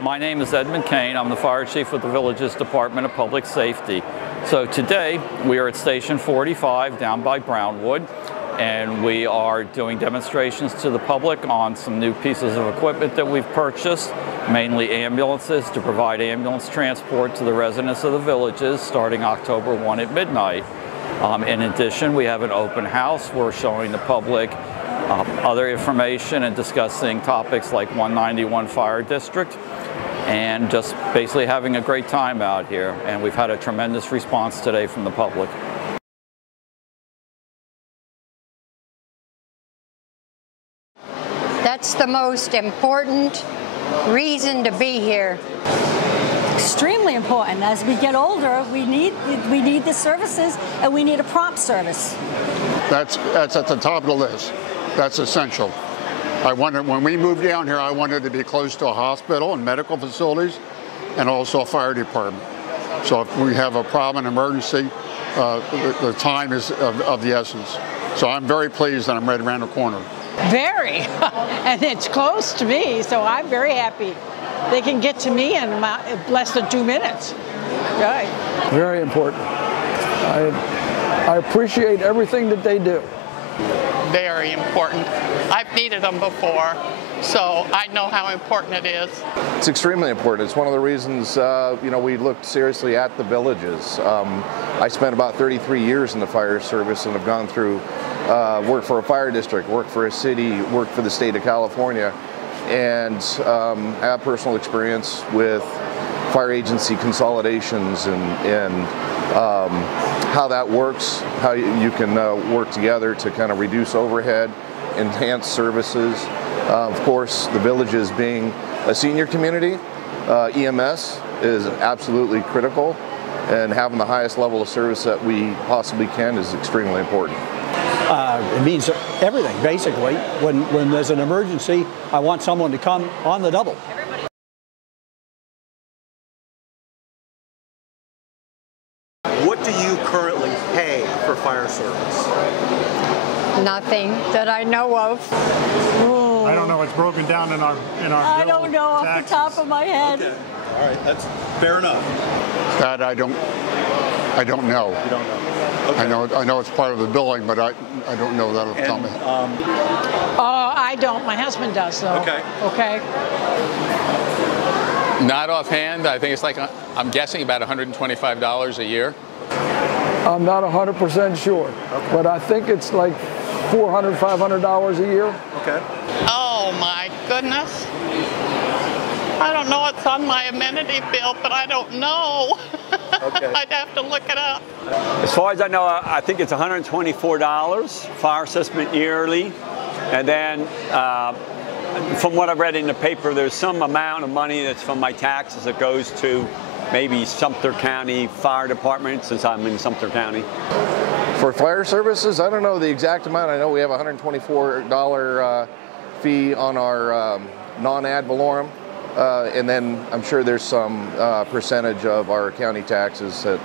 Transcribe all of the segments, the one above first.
My name is Edmund CAIN. I'm the Fire Chief with the Village's Department of Public Safety. So today we are at Station 45 down by Brownwood, and we are doing demonstrations to the public on some new pieces of equipment that we've purchased, mainly ambulances to provide ambulance transport to the residents of the villages starting October 1 at midnight. In addition, we have an open house. We're showing the public other information and discussing topics like 191 Fire District, and just basically having a great time out here. And we've had a tremendous response today from the public. That's the most important reason to be here. Extremely important. As we get older, we need the services, and we need a prompt service. That's at the top of the list. That's essential. When we moved down here, I wanted to be close to a hospital and medical facilities, and also a fire department. So if we have a problem, an emergency, the time is of the essence. So I'm very pleased that I'm right around the corner. Very, and it's close to me, so I'm very happy. They can get to me in less than 2 minutes. Right. Very important. I appreciate everything that they do. Very important. I've needed them before, so I know how important it is. It's extremely important. It's one of the reasons we looked seriously at the villages. I spent about 33 years in the fire service and have gone through work for a fire district, work for a city, work for the state of California, and have personal experience with fire agency consolidations and how that works, how you can work together to kind of reduce overhead, enhance services. Of course, the villages being a senior community, EMS is absolutely critical, and having the highest level of service that we possibly can is extremely important. It means everything, basically. When there's an emergency, I want someone to come on the double. What do you currently pay for fire service? Nothing that I know of. Ooh. I don't know. It's broken down in our I don't know off the top of my head. Okay. All right, that's fair enough. That I don't know. You don't know. Okay. I know it's part of the billing, but I don't know that off the top of my head. I don't. My husband does, though. Okay. Okay. Not offhand. I think it's like, I'm guessing about $125 a year. I'm not 100% sure, but I think it's like $400, $500 a year. Okay. Oh my goodness. I don't know what's on my amenity bill, but I don't know. Okay. I'd have to look it up. As far as I know, I think it's $124 fire assessment yearly, and then from what I read in the paper, there's some amount of money that's from my taxes that goes to maybe Sumter County Fire Department, since I'm in Sumter County. For fire services, I don't know the exact amount. I know we have a $124 fee on our non-ad valorem, and then I'm sure there's some percentage of our county taxes that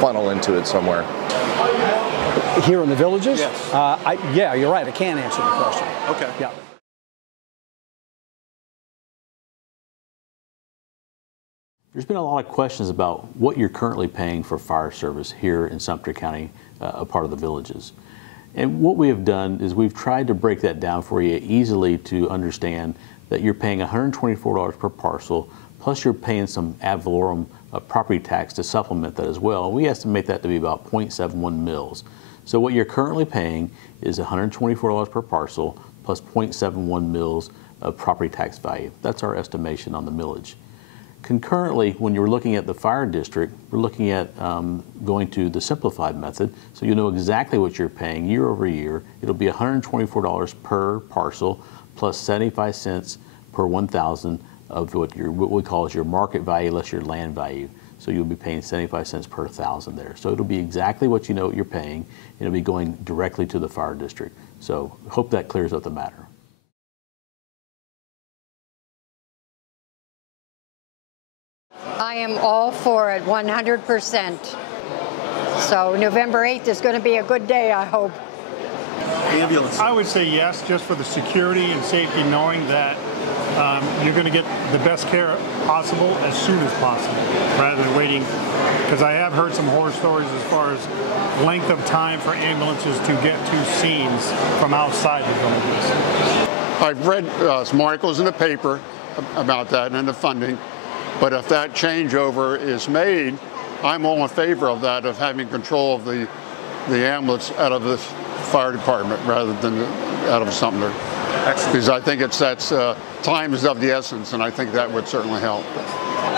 funnel into it somewhere. Here in the villages? Yes. Yeah, you're right. I can't answer the question. Okay. Yeah. There's been a lot of questions about what you're currently paying for fire service here in Sumter County, a part of the villages. And what we have done is we've tried to break that down for you easily to understand that you're paying $124 per parcel, plus you're paying some ad valorem property tax to supplement that as well. We estimate that to be about 0.71 mils. So what you're currently paying is $124 per parcel plus 0.71 mils of property tax value. That's our estimation on the millage. Concurrently, when you're looking at the fire district, we're looking at going to the simplified method, so you know exactly what you're paying year over year. It'll be $124 per parcel plus 75 cents per 1,000 of what we call is your market value less your land value. So you'll be paying 75 cents per 1,000 there. So it'll be exactly what you know what you're paying, and it'll be going directly to the fire district. So hope that clears up the matter. I am all for it, 100%. So November 8th is going to be a good day, I hope. Ambulance. I would say yes, just for the security and safety, knowing that you're going to get the best care possible as soon as possible, rather than waiting. Because I have heard some horror stories as far as length of time for ambulances to get to scenes from outside the villages. I've read some articles in the paper about that and the funding, but if that changeover is made, I'm all in favor of that, of having control of the ambulance out of the fire department rather than out of Sumter. Excellent. Because I think time is of the essence, and I think that would certainly help.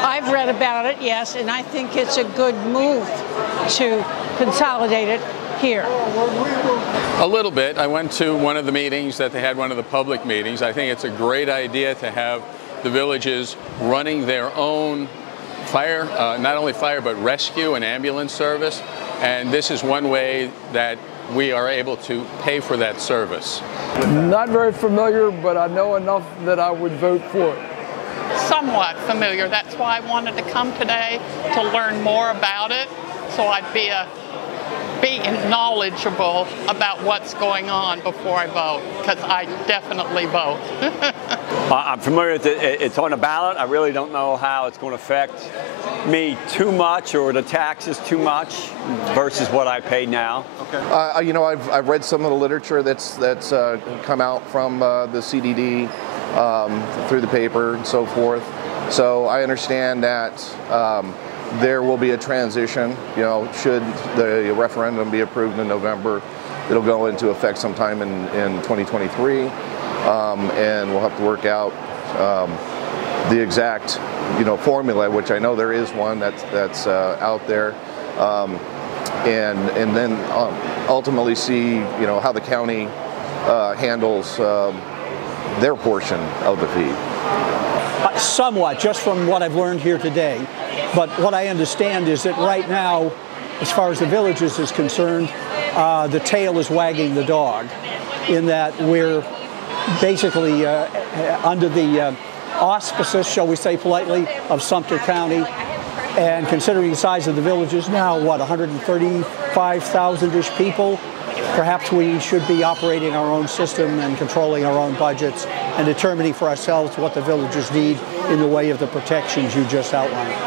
I've read about it, yes, and I think it's a good move to consolidate it here. A little bit. I went to one of the meetings that they had, one of the public meetings. I think it's a great idea to have the villages running their own fire, not only fire, but rescue and ambulance service. And this is one way that we are able to pay for that service. Not very familiar, but I know enough that I would vote for it. Somewhat familiar. That's why I wanted to come today, to learn more about it, so I'd be knowledgeable about what's going on before I vote, because I definitely vote. I'm familiar with it. It's on the ballot. I really don't know how it's going to affect me too much, or the taxes too much versus what I pay now. Okay. You know, I've read some of the literature that's come out from the CDD through the paper and so forth. So I understand that there will be a transition. You know, should the referendum be approved in November, it'll go into effect sometime in 2023, and we'll have to work out the exact, formula, which I know there is one that's out there, and then ultimately see, how the county handles their portion of the fee. Somewhat, just from what I've learned here today. But what I understand is that right now, as far as the villages is concerned, the tail is wagging the dog, in that we're basically under the auspices, shall we say politely, of Sumter County. And considering the size of the villages now, 135,000-ish people, perhaps we should be operating our own system and controlling our own budgets and determining for ourselves what the villages need in the way of the protections you just outlined.